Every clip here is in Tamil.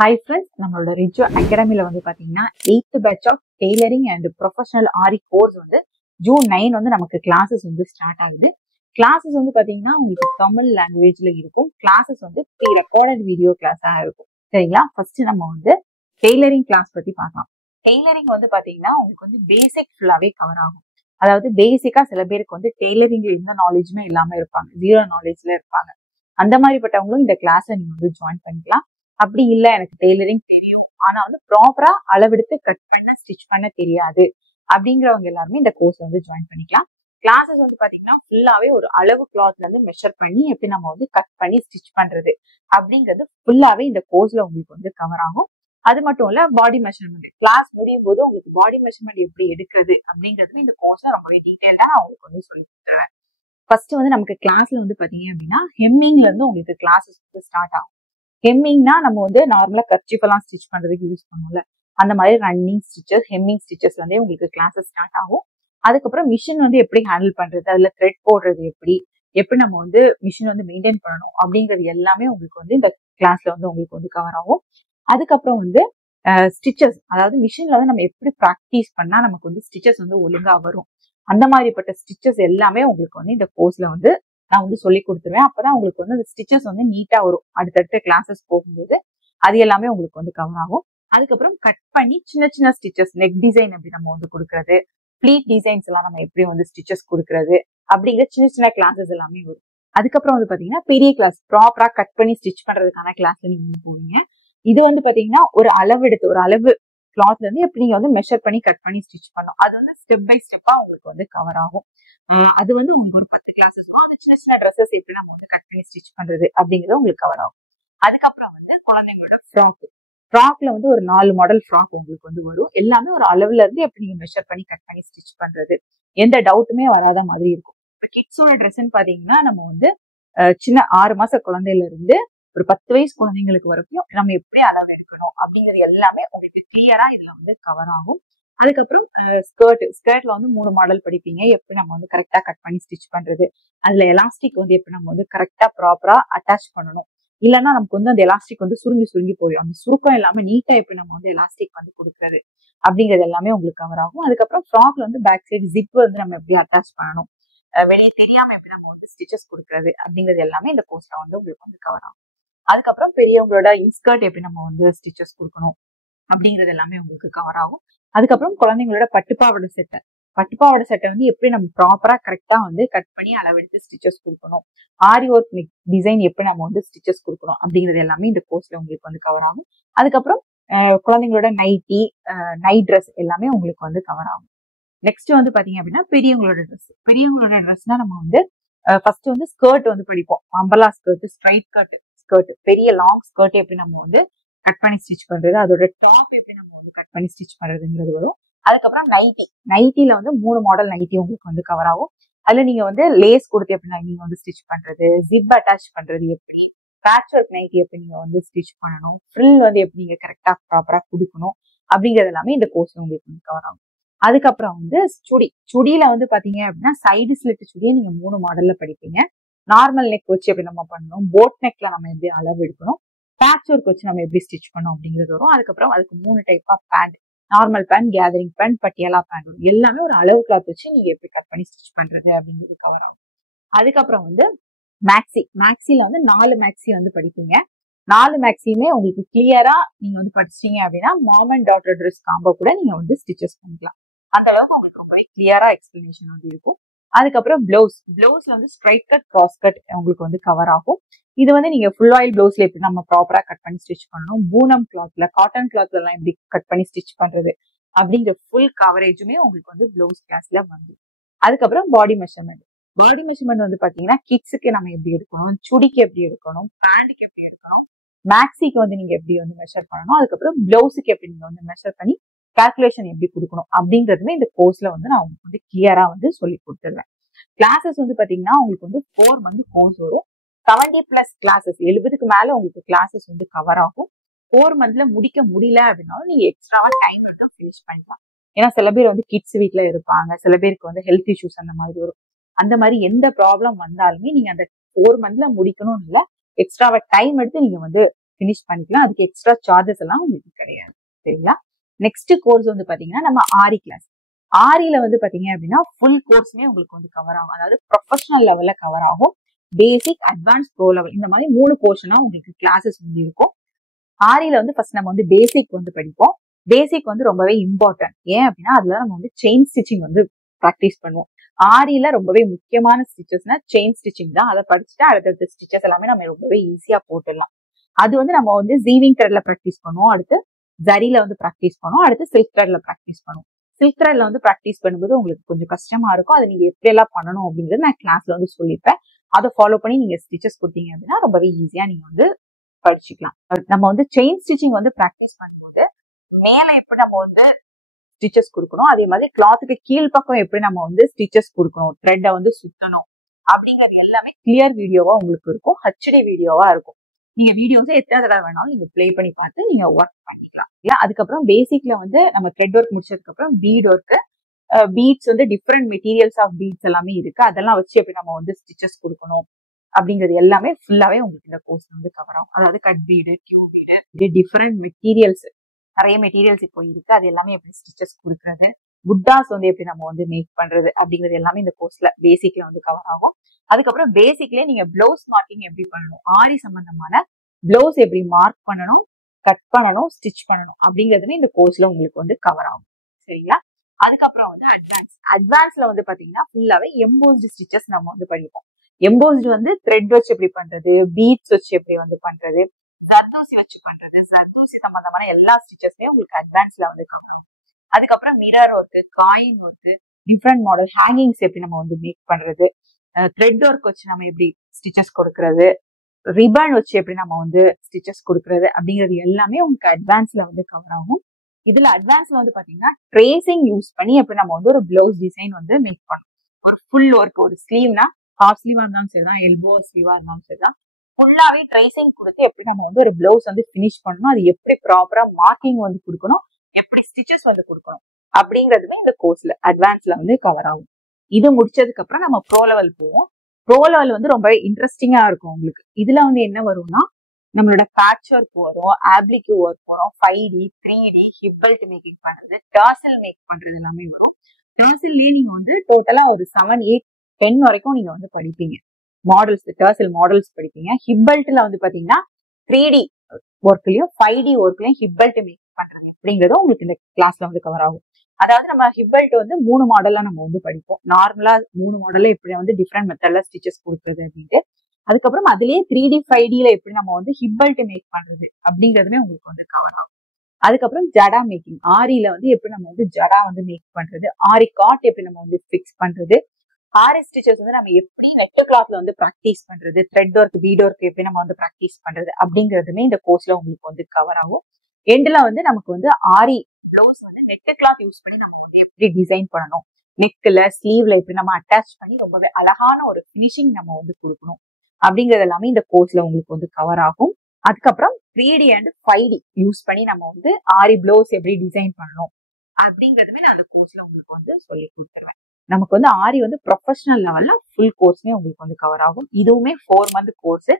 Hi friends, நம்மளோட ரிஜோ அகாடமில வந்து பாத்தீங்கன்னா 8th batch of tailoring and professional RE course வந்து ஜூன் 9 வந்து நமக்கு கிளாஸஸ் வந்து ஸ்டார்ட் ஆகுது. கிளாஸஸ் வந்து பாத்தீங்கன்னா உங்களுக்கு தமிழ் லாங்குவேஜ்ல இருக்கும். கிளாஸஸ் வந்து ப்ரீ ரெக்கார்டட் வீடியோ கிளாஸா இருக்கும். சரிங்களா? ஃபர்ஸ்ட் நம்ம வந்து டெய்லரிங் கிளாஸ் பத்தி பார்க்கலாம். டெய்லரிங் வந்து பாத்தீங்கன்னா உங்களுக்கு வந்து பேசிக் ஃபுல்லாவே கவர் ஆகும். அதாவது பேசிக்கா சில பேருக்கு வந்து டெய்லரிங்ல எந்த நாலேஜுமே இல்லாம இருப்பாங்க, ஜீரோ நாலேஜ்ல இருப்பாங்க. அந்த மாதிரிப்பட்டவங்களும் இந்த கிளாஸை நீங்க வந்து ஜாயின் பண்ணிக்கலாம். அப்படி இல்ல எனக்கு டெய்லரிங் தெரியும் ஆனா வந்து ப்ராப்பரா அளவெடுத்து கட் பண்ண ஸ்டிச் பண்ண தெரியாது அப்படிங்கிறவங்க எல்லாருமே இந்த கோர்ஸ் வந்து ஜாயின் பண்ணிக்கலாம். கிளாஸஸ் வந்து பாத்தீங்கன்னா ஃபுல்லாவே ஒரு அளவு கிளாத்ல இருந்து மெஷர் பண்ணி எப்படி நம்ம வந்து கட் பண்ணி ஸ்டிச் பண்றது அப்படிங்கிறது ஃபுல்லாவே இந்த கோர்ஸ்ல உங்களுக்கு வந்து கவர் ஆகும். அது மட்டும் இல்ல பாடி மெஷர்மெண்ட் கிளாஸ் முடியும் போது உங்களுக்கு பாடி மெஷர்மெண்ட் எப்படி எடுக்கிறது அப்படிங்கிறது இந்த கோர்ஸ்ல ரொம்பவே டீடைல்டா நான் உங்களுக்கு வந்து சொல்லி கொடுத்துருவேன். ஃபர்ஸ்ட் வந்து நமக்கு கிளாஸ்ல வந்து பாத்தீங்க அப்படின்னா ஹெம்மிங்ல இருந்து உங்களுக்கு கிளாஸஸ் வந்து ஸ்டார்ட் ஆகும். ஹெம்மிங்னா நம்ம வந்து நார்மலா கர்ச்சீஃப் எல்லாம் ஸ்டிச் பண்றதுக்கு யூஸ் பண்ணுவோம்ல, அந்த மாதிரி ரன்னிங் ஸ்டிச்சஸ் ஹெம்மிங் ஸ்டிச்சஸ்ல இருந்தே உங்களுக்கு கிளாஸஸ் ஸ்டார்ட் ஆகும். அதுக்கப்புறம் மிஷின் வந்து எப்படி ஹேண்டில் பண்றது, அதுல த்ரெட் போடுறது எப்படி நம்ம வந்து மிஷின் வந்து மெயின்டைன் பண்ணணும் அப்படிங்கிறது எல்லாமே உங்களுக்கு வந்து இந்த கிளாஸ்ல வந்து உங்களுக்கு வந்து கவர் ஆகும். அதுக்கப்புறம் வந்து ஸ்டிச்சஸ், அதாவது மிஷின்ல வந்து நம்ம எப்படி ப்ராக்டிஸ் பண்ணா நமக்கு வந்து ஸ்டிச்சஸ் வந்து ஒழுங்கா வரும், அந்த மாதிரிப்பட்ட ஸ்டிச்சஸ் எல்லாமே உங்களுக்கு வந்து இந்த கோர்ஸ்ல வந்து நான் வந்து சொல்லி கொடுத்துருவேன். அப்பதான் உங்களுக்கு வந்து அந்த ஸ்டிச்சஸ் வந்து நீட்டா வரும். அடுத்தடுத்த கிளாஸஸ் போகும்போது அது எல்லாமே உங்களுக்கு வந்து கவர் ஆகும். அதுக்கப்புறம் கட் பண்ணி சின்ன சின்ன ஸ்டிச்சஸ், நெக் டிசைன் எப்படி நம்ம வந்து கொடுக்கறது, ப்ளீட் டிசைன்ஸ் எல்லாம் நம்ம எப்படி வந்து ஸ்டிச்சஸ் கொடுக்கறது அப்படிங்கிற சின்ன சின்ன கிளாஸஸ் எல்லாமே வரும். அதுக்கப்புறம் வந்து பாத்தீங்கன்னா பெரிய கிளாஸ் ப்ராப்பரா கட் பண்ணி ஸ்டிச் பண்றதுக்கான கிளாஸ்ல நீங்க போவீங்க. இது வந்து பாத்தீங்கன்னா ஒரு அளவு கிளாத்ல இருந்து எப்படி நீங்க வந்து மெஷர் பண்ணி கட் பண்ணி ஸ்டிச் பண்ணும், அது வந்து ஸ்டெப் பை ஸ்டெப்பா உங்களுக்கு வந்து கவர் ஆகும். அது வந்து உங்களுக்கு ஒரு 10 கிளாஸஸ் சின்ன சின்ன ட்ரெஸ்ஸஸ் எப்படி நம்ம வந்து கட் பண்ணி ஸ்டிச் பண்றது அப்படிங்கிறது உங்களுக்கு கவர் ஆகும். அதுக்கப்புறம் வந்து குழந்தைங்களோட ஃப்ராக்ல வந்து ஒரு 4 மாடல் ஃப்ராக் உங்களுக்கு வந்து வரும். எல்லாமே ஒரு அளவுல இருந்து எப்படி நீங்க மெஷர் பண்ணி கட் பண்ணி ஸ்டிச் பண்றது, எந்த டவுட்டுமே வராத மாதிரி இருக்கும். கிட்ஸோட ட்ரெஸ்ன்னு பாத்தீங்கன்னா நம்ம வந்து சின்ன 6 மாச குழந்தையில இருந்து ஒரு 10 வயசு குழந்தைங்களுக்கு வரைக்கும் நம்ம எப்படி அளவு இருக்கணும் அப்படிங்கிறது எல்லாமே உங்களுக்கு கிளியரா இதுல வந்து கவர் ஆகும். அதுக்கப்புறம் ஸ்கர்ட்ல வந்து 3 மாடல் படிப்பீங்க. எப்படி நம்ம வந்து கரெக்டா கட் பண்ணி ஸ்டிச் பண்றது, அதுல எலாஸ்டிக் வந்து எப்படி நம்ம வந்து கரெக்டா ப்ராப்பரா அட்டாச் பண்ணணும், இல்லைன்னா நமக்கு வந்து அந்த எலாஸ்டிக் வந்து சுருங்கி போயிடும். அந்த சுருக்கம் இல்லாம நீட்டா எப்படி நம்ம வந்து எலாஸ்டிக் வந்து கொடுக்கறது அப்படிங்கிறது எல்லாமே உங்களுக்கு கவர் ஆகும். அதுக்கப்புறம் ஃப்ராக்ல வந்து பேக் சைடு ஜிப் வந்து நம்ம எப்படி அட்டாச் பண்ணணும், வெளியே தெரியாம எப்படி நம்ம வந்து ஸ்டிச்சஸ் கொடுக்கறது அப்படிங்கிறது எல்லாமே இந்த கோர்ஸ்ல வந்து உங்களுக்கு வந்து கவர் ஆகும். அதுக்கப்புறம் பெரியவங்களோட இன்ஸ்கர்ட் எப்படி நம்ம வந்து ஸ்டிச்சஸ் கொடுக்கணும் அப்படிங்கிறது எல்லாமே உங்களுக்கு கவர் ஆகும். அதுக்கப்புறம் குழந்தைங்களோட பட்டுப்பாவடை செட்டை வந்து எப்படி நம்ம ப்ராப்பரா கரெக்டா வந்து கட் பண்ணி அளவெடுத்து ஸ்டிச்சஸ் கொடுக்கணும், ஆரி ஒர்க் டிசைன் எப்படி நம்ம வந்து ஸ்டிச்சஸ் கொடுக்கணும் அப்படிங்கிறது எல்லாமே இந்த கோர்ஸ்ல உங்களுக்கு வந்து கவர் ஆகும். அதுக்கப்புறம் குழந்தைங்களோட நைட் ட்ரெஸ் எல்லாமே உங்களுக்கு வந்து கவர் ஆகும். நெக்ஸ்ட் வந்து பாத்தீங்க அப்படின்னா பெரியவங்களோட ட்ரெஸ்னா நம்ம வந்து ஃபர்ஸ்ட் வந்து ஸ்கர்ட் வந்து படிப்போம். அம்பர்லா ஸ்கர்ட், ஸ்ட்ரைட் ஸ்கர்ட், பெரிய லாங் ஸ்கர்ட் எப்படி நம்ம வந்து கட் பண்ணி ஸ்டிச் பண்றது, அதோட டாப் எப்படி நம்ம வந்து கட் பண்ணி ஸ்டிச் பண்றதுங்கிறது வரும். அதுக்கப்புறம் நைட்டில வந்து 3 மாடல் நைட்டி உங்களுக்கு வந்து கவர் ஆகும். அதுல நீங்க வந்து லேஸ் கொடுத்து எப்படி நீங்க வந்து ஸ்டிச் பண்றது, ஜிப் அட்டாச் பண்றது எப்படி, பேட்ச் ஒர்க் நைட்டி எப்படி நீங்க வந்து ஸ்டிச் பண்ணணும், ஃப்ரில் வந்து எப்படி நீங்க கரெக்டா ப்ராப்பரா கொடுக்கணும் அப்படிங்கிறது எல்லாமே இந்த கோர்ஸ்ல உங்களுக்கு வந்து கவர் ஆகும். அதுக்கப்புறம் வந்து சுடியில வந்து பாத்தீங்க அப்படின்னா சைடு ஸ்லிட் சுடியை நீங்க 3 மாடல்ல படிப்பீங்க. நார்மல் நெக் வச்சு எப்படி நம்ம பண்ணணும், போட் நெக்ல நம்ம எப்படி அளவு எடுக்கணும், பேட்ச் ஒர்க் வச்சு நம்ம எப்படி ஸ்டிச் பண்ணோம் அப்படிங்கிறது வரும். அதுக்கப்புறம் அதுக்கு 3 type of band, normal band, gathering band, Patiala band வரும். எல்லாமே ஒரு அளவு கிளாத் வச்சு நீங்க எப்படி கட் பண்ணி ஸ்டிச் பண்றது அப்படிங்கிறது கவர் ஆகும். அதுக்கப்புறம் வந்து மேக்ஸில வந்து 4 மேக்ஸி வந்து படிப்பீங்க. 4 மேக்ஸியுமே உங்களுக்கு கிளியரா நீங்க வந்து படிச்சிட்டீங்க அப்படின்னா mom and daughter dress combo கூட நீங்க வந்து ஸ்டிச்சஸ் பண்ணிக்கலாம். அந்த அளவுக்கு உங்களுக்கு ரொம்பவே கிளியரா எக்ஸ்பிளனேஷன் வந்து இருக்கும். அதுக்கப்புறம் பிளவுஸ்ல வந்து ஸ்ட்ரைட் கட், கிராஸ் கட் உங்களுக்கு வந்து கவர் ஆகும். இது வந்து நீங்க ஃபுல் ஆயில் பிளவுஸ்ல எப்படி நம்ம ப்ராப்பரா கட் பண்ணி ஸ்டிச் பண்ணணும், பூனம் கிளாத்ல, காட்டன் கிளாத்ல எல்லாம் எப்படி கட் பண்ணி ஸ்டிச் பண்றது அப்படிங்கிற ஃபுல் கவரேஜுமே உங்களுக்கு வந்து பிளவுஸ் கிளாஸ்ல வந்து. அதுக்கப்புறம் பாடி மெஷர்மெண்ட் வந்து பாத்தீங்கன்னா கிட்ஸுக்கு நம்ம எப்படி எடுக்கணும், சுடிக்கு எப்படி எடுக்கணும், பேண்ட்டுக்கு எப்படி எடுக்கணும், மேக்ஸிக்கு வந்து நீங்க எப்படி வந்து மெஷர் பண்ணணும், அதுக்கப்புறம் பிளவுஸுக்கு எப்படி நீங்க வந்து மெஷர் பண்ணி கால்குலேஷன் எப்படி கொடுக்கணும் அப்படிங்கறதுமே இந்த கோர்ஸ்ல வந்து நான் உங்களுக்கு வந்து கிளியரா வந்து சொல்லி கொடுத்துருவேன். கிளாஸஸ் வந்து பாத்தீங்கன்னா உங்களுக்கு வந்து 4 மந்த் கோர்ஸ் வரும். 70+ கிளாஸஸ், 70க்கு மேல உங்களுக்கு கிளாஸஸ் வந்து கவர் ஆகும். 4 மந்த்ல முடிக்க முடியல அப்படின்னாலும் நீங்க எக்ஸ்ட்ராவா டைம் எடுத்து ஃபினிஷ் பண்ணிக்கலாம். ஏன்னா சில பேர் வந்து கிட்ஸ் வீட்ல இருப்பாங்க, சில பேருக்கு வந்து ஹெல்த் இஷ்யூஸ் அந்த மாதிரி வரும். அந்த மாதிரி எந்த ப்ராப்ளம் வந்தாலுமே நீங்க அந்த 4 மந்த்ல முடிக்கணும்னு இல்ல, எக்ஸ்ட்ராவா டைம் எடுத்து நீங்க வந்து பினிஷ் பண்ணிக்கலாம். அதுக்கு எக்ஸ்ட்ரா சார்ஜஸ் எல்லாம் உங்களுக்கு கிடையாது. சரிங்களா? நெக்ஸ்ட் கோர்ஸ் வந்து பாத்தீங்கன்னா நம்ம ஆரி கிளாஸ். ஆரியில வந்து பாத்தீங்க அப்படின்னா ஃபுல் கோர்ஸுமே உங்களுக்கு வந்து கவர் ஆகும். அதாவது ப்ரொஃபஷனல் லெவல்ல கவர் ஆகும். பேசிக், அட்வான்ஸ், ப்ரோ லெவல் இந்த மாதிரி 3 போர்ஷனா உங்களுக்கு கிளாஸஸ் வந்து இருக்கும். ஆரியில வந்து ஃபர்ஸ்ட் நம்ம வந்து பேசிக் வந்து படிப்போம். பேசிக் வந்து ரொம்பவே இம்பார்ட்டன்ட். ஏன் அப்படின்னா அதுல நம்ம வந்து செயின் ஸ்டிச்சிங் வந்து ப்ராக்டிஸ் பண்ணுவோம். ஆரியில ரொம்பவே முக்கியமான ஸ்டிச்சஸ்னா செயின் ஸ்டிச்சிங் தான். அதை படிச்சுட்டு அடுத்தடுத்த ஸ்டிச்சஸ் எல்லாமே நம்ம ரொம்பவே ஈஸியா போட்டுடலாம். அது வந்து நம்ம வந்து ஜீவிங் த்ரெட்ல ப்ராக்டிஸ் பண்ணுவோம். அடுத்து ஜரியில வந்து ப்ராக்டிஸ் பண்ணுவோம். அடுத்து சில்க் த்ரெட்ல ப்ராக்டிஸ் பண்ணுவோம். சில்க் த்ரெட்ல வந்து ப்ராக்டிஸ் பண்ணும்போது உங்களுக்கு கொஞ்சம் கஷ்டமா இருக்கும். அதை நீங்க எப்படி எல்லாம் பண்ணணும் அப்படிங்கிறது நான் கிளாஸ்ல வந்து சொல்லிப்பேன். அதை ஃபாலோ பண்ணி நீங்க ஸ்டிச்சஸ் கொடுத்தீங்க அப்படின்னா ரொம்பவே ஈஸியா நீங்க வந்து படிச்சுக்கலாம். நம்ம வந்து செயின் ஸ்டிச்சிங் வந்து ப்ராக்டிஸ் பண்ணும்போது மேல எப்படி நம்ம வந்து ஸ்டிச்சஸ் கொடுக்கணும், அதே மாதிரி கிளாத்துக்கு கீழ்பக்கம் எப்படி நம்ம வந்து ஸ்டிச்சஸ் கொடுக்கணும், த்ரெட்டை வந்து சுத்தணும் அப்படிங்கிறது எல்லாமே கிளியர் வீடியோவா உங்களுக்கு இருக்கும். ஹெச்டி வீடியோவா இருக்கும். நீங்க வீடியோஸ் எத்தனை தடவை வேணாலும் நீங்க பிளே பண்ணி பார்த்து நீங்க ஒர்க் பண்ணிக்கலாம். இல்ல அதுக்கப்புறம் பேசிக்ல வந்து நம்ம த்ரெட் ஒர்க் முடிச்சதுக்கு அப்புறம் பீட் ஒர்க், பீட்ஸ் வந்து டிஃப்ரெண்ட் மெட்டீரியல்ஸ் ஆஃப் பீட்ஸ் எல்லாமே இருக்கு. அதெல்லாம் வச்சு எப்படி நம்ம வந்து ஸ்டிச்சஸ் கொடுக்கணும் அப்படிங்கிறது எல்லாமே ஃபுல்லாவே உங்களுக்கு இந்த கோர்ஸ் வந்து கவர் ஆகும். அதாவது cut bead, tube bead, different materials, நிறைய மெட்டீரியல்ஸ் இப்போ இருக்கு. அது எல்லாமே எப்படி ஸ்டிச்சஸ் கொடுக்கறது, புட்டாஸ் வந்து எப்படி நம்ம வந்து மேக் பண்றது அப்படிங்கிறது எல்லாமே இந்த கோர்ஸ்ல பேசிக்ல வந்து கவர் ஆகும். அதுக்கப்புறம் பேசிக்லயே நீங்க பிளவுஸ் மார்க்கிங் எப்படி பண்ணணும், ஆரி சம்பந்தமான பிளவுஸ் எப்படி மார்க் பண்ணணும், கட் பண்ணணும், ஸ்டிச் பண்ணணும் அப்படிங்கிறதுமே இந்த கோர்ஸ்ல உங்களுக்கு வந்து கவர் ஆகும். சரிங்களா? அதுக்கப்புறம் வந்து அட்வான்ஸ்ல வந்து பாத்தீங்கன்னா ஃபுல்லாவே எம்போஸ்டு ஸ்டிச்சஸ் நம்ம வந்து படிப்போம். எம்போஸ்டு வந்து த்ரெட் வச்சு எப்படி பண்றது, பீட்ஸ் வச்சு எப்படி வந்து பண்றது, சர்தூசி வச்சு பண்றது, சர்தூசி சம்பந்தமான எல்லா ஸ்டிச்சஸுமே உங்களுக்கு அட்வான்ஸ்ல வந்து கவர் ஆகும். அதுக்கப்புறம் mirror work, coin work, different model hangings எப்படி நம்ம வந்து மேக் பண்றது, த்ரெட் ஒர்க் வச்சு நம்ம எப்படி ஸ்டிச்சஸ் கொடுக்கறது, ரிபன் வச்சு எப்படி நம்ம வந்து ஸ்டிச்சஸ் கொடுக்கறது அப்படிங்கிறது எல்லாமே உங்களுக்கு அட்வான்ஸ்ல வந்து கவர் ஆகும். இதுல அட்வான்ஸ்ல வந்து பாத்தீங்கன்னா ட்ரேசிங் யூஸ் பண்ணி எப்படி நம்ம வந்து ஒரு பிளவுஸ் டிசைன் வந்து மேக் பண்ணணும். ஒரு ஃபுல் ஒர்க், ஒரு ஸ்லீவ்னா ஹாஃப் ஸ்லீவா இருந்தாலும் சரிதான், எல்போ ஸ்லீவா இருந்தாலும் சரிதான், ஃபுல்லாவே ட்ரேசிங் கொடுத்து எப்படி நம்ம வந்து ஒரு பிளவுஸ் வந்து பினிஷ் பண்ணணும், அது எப்படி ப்ராப்பரா மார்க்கிங் வந்து கொடுக்கணும், எப்படி ஸ்டிச்சஸ் வந்து கொடுக்கணும் அப்படிங்கிறதுமே இந்த கோர்ஸ்ல அட்வான்ஸ்ல வந்து கவர் ஆகும். இது முடிச்சதுக்கு அப்புறம் நம்ம ப்ரோ லெவல் போவோம். ப்ரோ லெவல் வந்து ரொம்ப இன்ட்ரெஸ்டிங்கா இருக்கும் உங்களுக்கு. இதுல வந்து என்ன வரும்னா நம்மளோட பேட்ச் ஒர்க் வரும், ஆப்ளிக் ஒர்க் வரும், 5D, 3D, hip belt making பண்றது, டார்சல் மேக் பண்றது எல்லாமே வரும். டார்சல்லயே நீங்க வந்து டோட்டலா ஒரு 7, 8, 10 வரைக்கும் நீங்க வந்து படிப்பீங்க. மாடல்ஸ், டார்சல் மாடல்ஸ் படிப்பீங்க. ஹிப் பெல்ட்ல வந்து பாத்தீங்கன்னா 3D ஒர்க்லயும் 5D ஒர்க்லயும் ஹிப் பெல்ட் மேக் பண்றது அப்படிங்கறதும் உங்களுக்கு இந்த கிளாஸ்ல வந்து கவர் ஆகும். அதாவது நம்ம ஹிப் பெல்ட் வந்து 3 மாடல்ல நம்ம வந்து படிப்போம். நார்மலா 3 மாடல்ல எப்படி வந்து டிஃப்ரெண்ட் மெத்தட்ல ஸ்டிச்சஸ் கொடுக்குறது அப்படின்ட்டு. அதுக்கப்புறம் அதுலயே 3D, 5Dல எப்படி நம்ம வந்து ஹிப் பெல்ட் மேக் பண்றது அப்படிங்கறதுமே உங்களுக்கு வந்து கவர் ஆகும். அதுக்கப்புறம் ஜடா மேக்கிங், ஆரியில வந்து எப்படி நம்ம வந்து ஜடா வந்து மேக் பண்றது, ஆரி காட் எப்படி நம்ம வந்து பிக்ஸ் பண்றது, ஆரி ஸ்டிச்சஸ் வந்து நம்ம எப்படி நெட் கிளாத்ல வந்து பிராக்டிஸ் பண்றது, த்ரெட் ஒர்க், பீட் ஒர்க் எப்படி நம்ம வந்து பிராக்டிஸ் பண்றது அப்படிங்கறதுமே இந்த கோர்ஸ்ல உங்களுக்கு வந்து கவர் ஆகும். எண்ட்ல வந்து நமக்கு வந்து ஆரி பிளவுஸ் வந்து நெட் கிளாத் யூஸ் பண்ணி நம்ம வந்து எப்படி டிசைன் பண்ணணும், நெக்ல, ஸ்லீவ்ல எப்படி நம்ம அட்டாச் பண்ணி ரொம்பவே அழகான ஒரு பினிஷிங் நம்ம வந்து கொடுக்கணும் அப்படிங்கறது எல்லாமே இந்த கோர்ஸ்ல உங்களுக்கு வந்து கவர் ஆகும். அதுக்கப்புறம் 3D and 5D யூஸ் பண்ணி நம்ம வந்து ஆரி பிளவுஸ் எப்படி டிசைன் பண்ணணும் அப்படிங்கறதுமே நான் அந்த கோர்ஸ்ல உங்களுக்கு வந்து சொல்லி கொடுத்துறேன். நமக்கு வந்து ஆரி வந்து ப்ரொஃபஷனல் லெவல்ல ஃபுல் கோர்ஸ்மே உங்களுக்கு வந்து கவர் ஆகும். இதுவுமே 4 month கோர்ஸ்,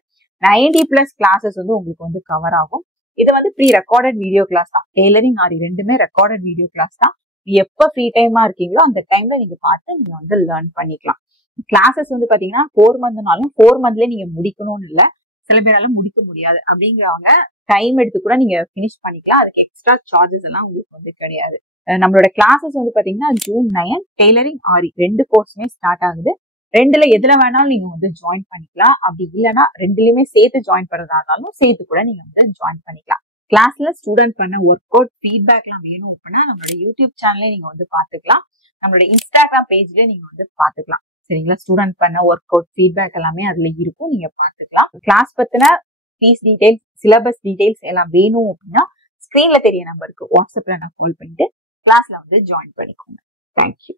90+ கிளாஸஸ் வந்து உங்களுக்கு வந்து கவர் ஆகும். இது வந்து ப்ரீ ரெக்கார்டட் வீடியோ கிளாஸ் தான். டெய்லரிங், ஆரி ரெண்டுமே ரெக்கார்டட் வீடியோ கிளாஸ் தான். எப்ப ஃப்ரீ டைமா இருக்கீங்களோ அந்த டைம்ல நீங்க பார்த்து நீங்க வந்து லேர்ன் பண்ணிக்கலாம். கிளாஸஸ் வந்து பாத்தீங்கன்னா 4 monthனாலும் 4 monthல நீங்க முடிக்கணும்னு இல்ல, சில பேரால முடிக்க முடியாது அப்படிங்கிறவங்க டைம் எடுத்து கூட நீங்க பினிஷ் பண்ணிக்கலாம். அதுக்கு எக்ஸ்ட்ரா சார்ஜஸ் எல்லாம் உங்களுக்கு வந்து கிடையாது. நம்மளோட கிளாஸஸ் வந்து பாத்தீங்கன்னா June 9 டெய்லரிங், ஆரி 2 கோர்ஸுமே ஸ்டார்ட் ஆகுது. 2ல எதுல வேணாலும் நீங்க வந்து ஜாயின் பண்ணிக்கலாம். அப்படி இல்லைன்னா 2லயுமே சேர்த்து ஜாயின் பண்றதா இருந்தாலும் சேர்த்து கூட நீங்க வந்து ஜாயின் பண்ணிக்கலாம். கிளாஸ்ல ஸ்டூடெண்ட் பண்ண ஒர்க் அவுட் ஃபீட்பேக் எல்லாம் வேணும் அப்படின்னா நம்மளோட யூடியூப் சேனல்ல நீங்க வந்து பாத்துக்கலாம். நம்மளோட இன்ஸ்டாகிராம் பேஜ்ல நீங்க வந்து பாத்துக்கலாம். சரிங்களா? ஸ்டூடெண்ட் பண்ண ஒர்க் அவுட் ஃபீட்பேக் எல்லாமே அதுல இருக்கும், நீங்க பாத்துக்கலாம். கிளாஸ் பத்தின ஃபீஸ் டீடைல்ஸ், சிலபஸ் டீடைல்ஸ் எல்லாம் வேணும் அப்படின்னா ஸ்கிரீன்ல தெரிய நம்பருக்கு வாட்ஸ்அப்ல நான் கால் பண்ணிட்டு கிளாஸ்ல வந்து ஜாயின் பண்ணிக்கோங்க. தேங்க்யூ.